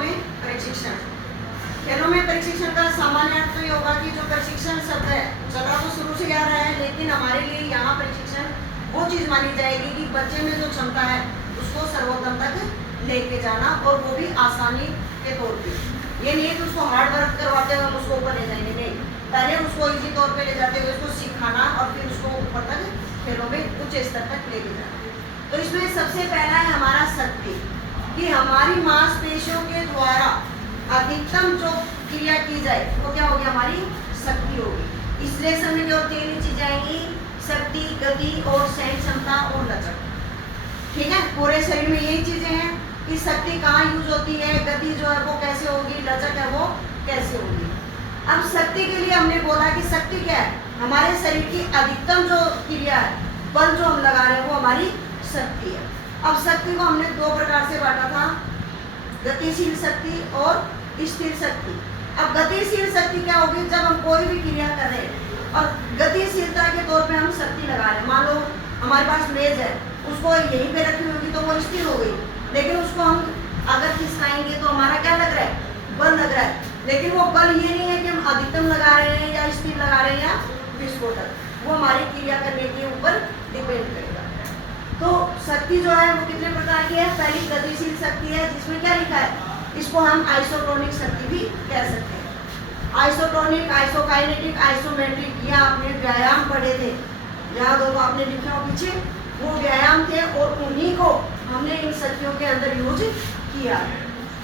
में प्रशिक्षण। खेलों में प्रशिक्षण का सामान्य अर्थ तो ये होगा कि जो प्रशिक्षण शब्द है चला तो शुरू से आ रहा है, लेकिन हमारे लिए यहाँ प्रशिक्षण वो चीज़ मानी जाएगी कि बच्चे में जो क्षमता है उसको सर्वोत्तम तक लेके जाना, और वो भी आसानी के तौर पे। ये नहीं है कि उसको हार्ड वर्क करवाते हुए हम उसको ऊपर ले जाएंगे, नहीं, पहले उसको इजी तौर पे ले जाते हुए उसको सिखाना और फिर उसको ऊपर तक खेलों में उच्च स्तर तक लेके जाना। तो इसमें सबसे पहला है हमारा शक्ति, कि हमारी मांसपेशियों के द्वारा अधिकतम जो क्रिया की जाए वो क्या होगी, हमारी शक्ति होगी। इसलिए समय जो तीन चीजें आएंगी, शक्ति, गति और सहन क्षमता और लचक। ठीक है, पूरे शरीर में यही चीजें हैं कि शक्ति कहाँ यूज होती है, गति जो है वो कैसे होगी, लचक है वो कैसे होगी। अब शक्ति के लिए हमने बोला कि शक्ति क्या है, हमारे शरीर की अधिकतम जो क्रिया है, बल जो हम लगा रहे हैं वो हमारी शक्ति है। अब शक्ति को हमने दो प्रकार से बांटा था, गतिशील शक्ति और स्थिर शक्ति। अब गतिशील शक्ति क्या होगी, जब हम कोई भी क्रिया कर रहे हैं और गतिशीलता के तौर पे हम शक्ति लगा रहे हैं। मान लो हमारे पास मेज है, उसको यहीं पे रखी होगी तो वो स्थिर हो गई, लेकिन उसको हम अगर खिसकाएंगे तो हमारा क्या लग रहा है, बल लग रहा है। लेकिन वो बल ये नहीं है कि हम अधिकतम लगा रहे हैं या स्थिर लगा रहे हैं या विस्फोटक, वो हमारी क्रिया करने के ऊपर डिपेंड करेगा। तो शक्ति जो है वो कितने प्रकार की है, पहली गतिशील शक्ति है जिसमें क्या लिखा है, इसको हम आइसोटोनिक शक्ति भी कह सकते हैं। आइसोटोनिक, आइसोकाइनेटिक, आइसोमेट्रिक, ये आपने व्यायाम पढ़े थे, याद होगा आपने लिखा हो पीछे, वो व्यायाम थे और उन्हीं को हमने इन शक्तियों के अंदर यूज किया।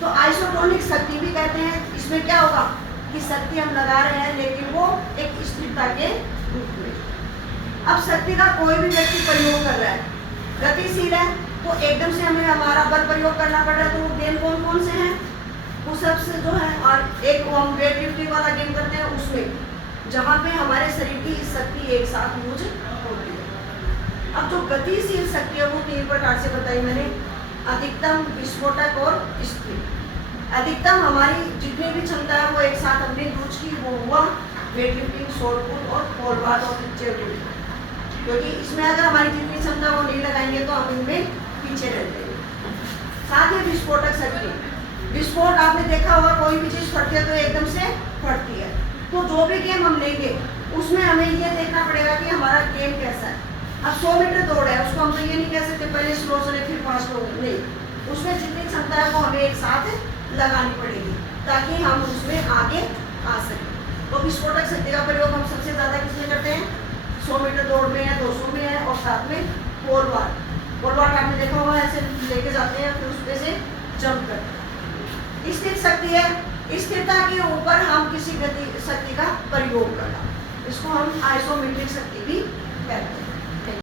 तो आइसोटोनिक शक्ति भी कहते हैं। इसमें क्या होगा कि शक्ति हम लगा रहे हैं लेकिन वो एक स्थिरता के रूप में। अब शक्ति का कोई भी व्यक्ति प्रयोग कर रहा है, गतिशील है तो एकदम से हमें हमारा बल प्रयोग करना पड़ रहा है, तो वो गेम कौन कौन से हैं, पुशअप्स जो है, और एक वो हम वेट लिफ्टिंग वाला गेम करते हैं उसमें, जहाँ पे हमारे शरीर की शक्ति एक साथ यूज होती है। अब जो गतिशील शक्ति है वो तीन प्रकार से बताई मैंने, अधिकतम, विस्फोटक और स्थिर। अधिकतम हमारी जितनी भी क्षमता है वो एक साथ हमने यूज की, वो हुआ वेट लिफ्टिंग, शॉट पुट और पोल वॉल्ट और चेयर पुलिंग। क्योंकि इसमें अगर हमारी जितनी क्षमता वो नहीं लगाएंगे तो हम इनमें पीछे रहते हैं। साथ ही विस्फोटक शक्ति, विस्फोट आपने देखा होगा, कोई भी चीज़ फटती है तो एकदम से फटती है। तो जो भी गेम हम लेंगे उसमें हमें ये देखना पड़ेगा कि हमारा गेम कैसा है। अब 100 मीटर दौड़ है, उसको हम तो ये नहीं कह सकते पहले स्लो चले फिर फास्ट हो, नहीं, उसमें जितनी क्षमता है वो हमें एक साथ लगानी पड़ेगी ताकि हम उसमें आगे आ सकें। तो विस्फोटक शक्ति का प्रयोग हम सबसे ज़्यादा किसमें करते हैं, 100 मीटर दौड़ में है, 200 में है, और साथ में पोल वॉल्ट। पोल वॉल्ट आपने देखा होगा, ऐसे लेके जाते हैं फिर उसपे से जंप करते हैं। स्थिर शक्ति है, स्थिरता के ऊपर हम किसी गति शक्ति का प्रयोग करना, इसको हम आइसोमेट्रिक शक्ति भी कहते हैं।